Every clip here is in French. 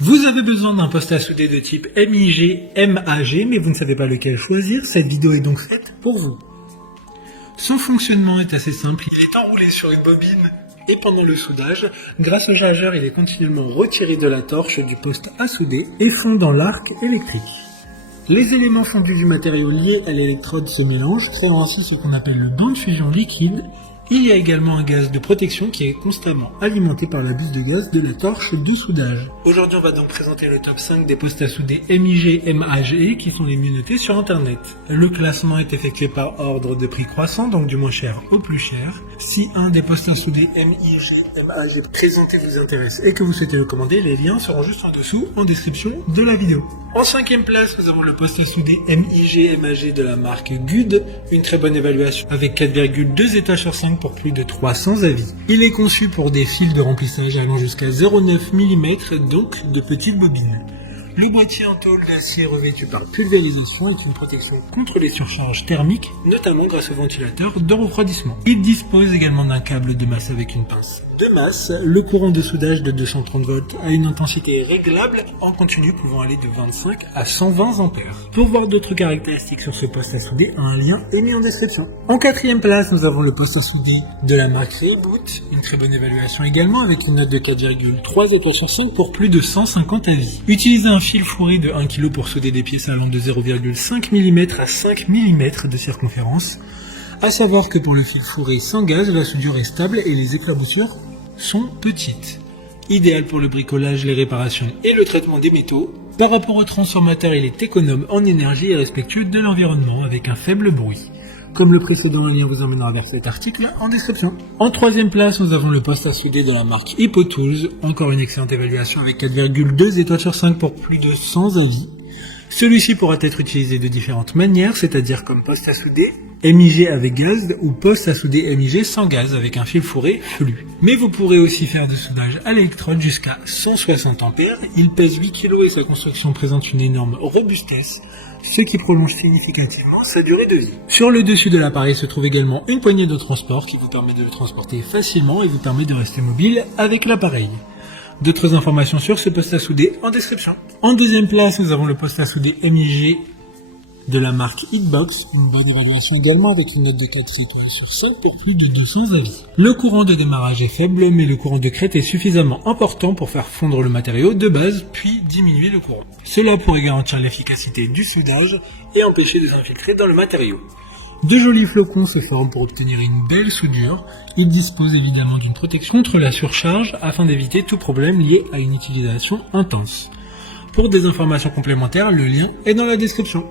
Vous avez besoin d'un poste à souder de type MIG, MAG, mais vous ne savez pas lequel choisir, cette vidéo est donc faite pour vous. Son fonctionnement est assez simple, il est enroulé sur une bobine et pendant le soudage, grâce au chargeur, il est continuellement retiré de la torche du poste à souder et fond dans l'arc électrique. Les éléments fondus du matériau lié à l'électrode se mélangent, créant ainsi ce qu'on appelle le banc de fusion liquide. Il y a également un gaz de protection qui est constamment alimenté par la buse de gaz de la torche de soudage. Aujourd'hui, on va donc présenter le top 5 des postes à souder MIG, MAG qui sont les mieux notés sur internet. Le classement est effectué par ordre de prix croissant, donc du moins cher au plus cher. Si un des postes à souder MIG, MAG présenté vous intéresse et que vous souhaitez le commander, les liens seront juste en dessous en description de la vidéo. En cinquième place, nous avons le poste à souder MIG, MAG de la marque GUD, une très bonne évaluation avec 4,2 étoiles sur 5 pour plus de 300 avis. Il est conçu pour des fils de remplissage allant jusqu'à 0,9 mm, donc de petites bobines. Le boîtier en tôle d'acier revêtu par pulvérisation est une protection contre les surcharges thermiques, notamment grâce au ventilateur de refroidissement. Il dispose également d'un câble de masse avec une pince de masse. Le courant de soudage de 230 volts a une intensité réglable en continu pouvant aller de 25 à 120 ampères. Pour voir d'autres caractéristiques sur ce poste à souder, un lien est mis en description. En quatrième place, nous avons le poste à souder de la marque Reboot, une très bonne évaluation également avec une note de 4,3 étoiles sur 5 pour plus de 150 avis. Utilisez un fil fourré de 1 kg pour souder des pièces allant de 0,5 mm à 5 mm de circonférence. A savoir que pour le fil fourré sans gaz, la soudure est stable et les éclaboussures sont petites. Idéal pour le bricolage, les réparations et le traitement des métaux. Par rapport au transformateur, il est économe en énergie et respectueux de l'environnement avec un faible bruit. Comme le précédent, le lien vous emmènera vers cet article en description. En troisième place, nous avons le poste à souder de la marque Hippotools, encore une excellente évaluation avec 4,2 étoiles sur 5 pour plus de 100 avis. Celui-ci pourra être utilisé de différentes manières, c'est-à-dire comme poste à souder MIG avec gaz ou poste à souder MIG sans gaz avec un fil fourré flux. Mais vous pourrez aussi faire de soudage à l'électrode jusqu'à 160 ampères. Il pèse 8 kg et sa construction présente une énorme robustesse, ce qui prolonge significativement sa durée de vie. Sur le dessus de l'appareil se trouve également une poignée de transport qui vous permet de le transporter facilement et vous permet de rester mobile avec l'appareil. D'autres informations sur ce poste à souder en description. En deuxième place, nous avons le poste à souder MIG de la marque Hitbox, une bonne évaluation également avec une note de 4 étoiles sur 5 pour plus de 200 avis. Le courant de démarrage est faible, mais le courant de crête est suffisamment important pour faire fondre le matériau de base, puis diminuer le courant. Cela pourrait garantir l'efficacité du soudage et empêcher de s'infiltrer dans le matériau. De jolis flocons se forment pour obtenir une belle soudure. Il dispose évidemment d'une protection contre la surcharge afin d'éviter tout problème lié à une utilisation intense. Pour des informations complémentaires, le lien est dans la description.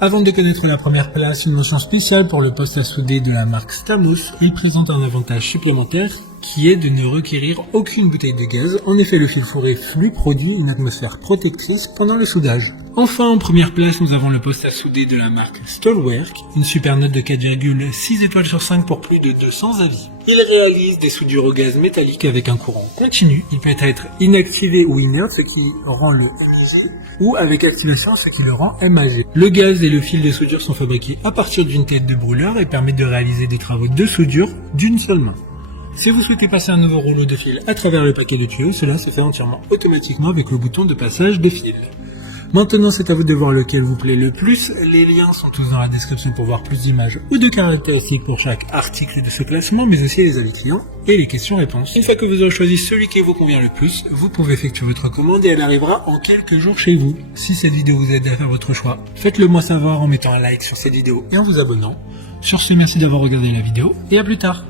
Avant de connaître la première place, une mention spéciale pour le poste à souder de la marque Stamos. Il présente un avantage supplémentaire qui est de ne requérir aucune bouteille de gaz. En effet, le fil fourré flux produit une atmosphère protectrice pendant le soudage. Enfin, en première place, nous avons le poste à souder de la marque Stolwerk, une super note de 4,6 étoiles sur 5 pour plus de 200 avis. Il réalise des soudures au gaz métallique avec un courant continu. Il peut être inactivé ou inerte, ce qui rend le MIG, ou avec activation, ce qui le rend MAG. Le gaz et le fil de soudure sont fabriqués à partir d'une tête de brûleur et permettent de réaliser des travaux de soudure d'une seule main. Si vous souhaitez passer un nouveau rouleau de fil à travers le paquet de tuyaux, cela se fait entièrement automatiquement avec le bouton de passage de fil. Maintenant, c'est à vous de voir lequel vous plaît le plus. Les liens sont tous dans la description pour voir plus d'images ou de caractéristiques pour chaque article de ce classement, mais aussi les avis clients et les questions-réponses. Une fois que vous aurez choisi celui qui vous convient le plus, vous pouvez effectuer votre commande et elle arrivera en quelques jours chez vous. Si cette vidéo vous aide à faire votre choix, faites-le moi savoir en mettant un like sur cette vidéo et en vous abonnant. Sur ce, merci d'avoir regardé la vidéo et à plus tard.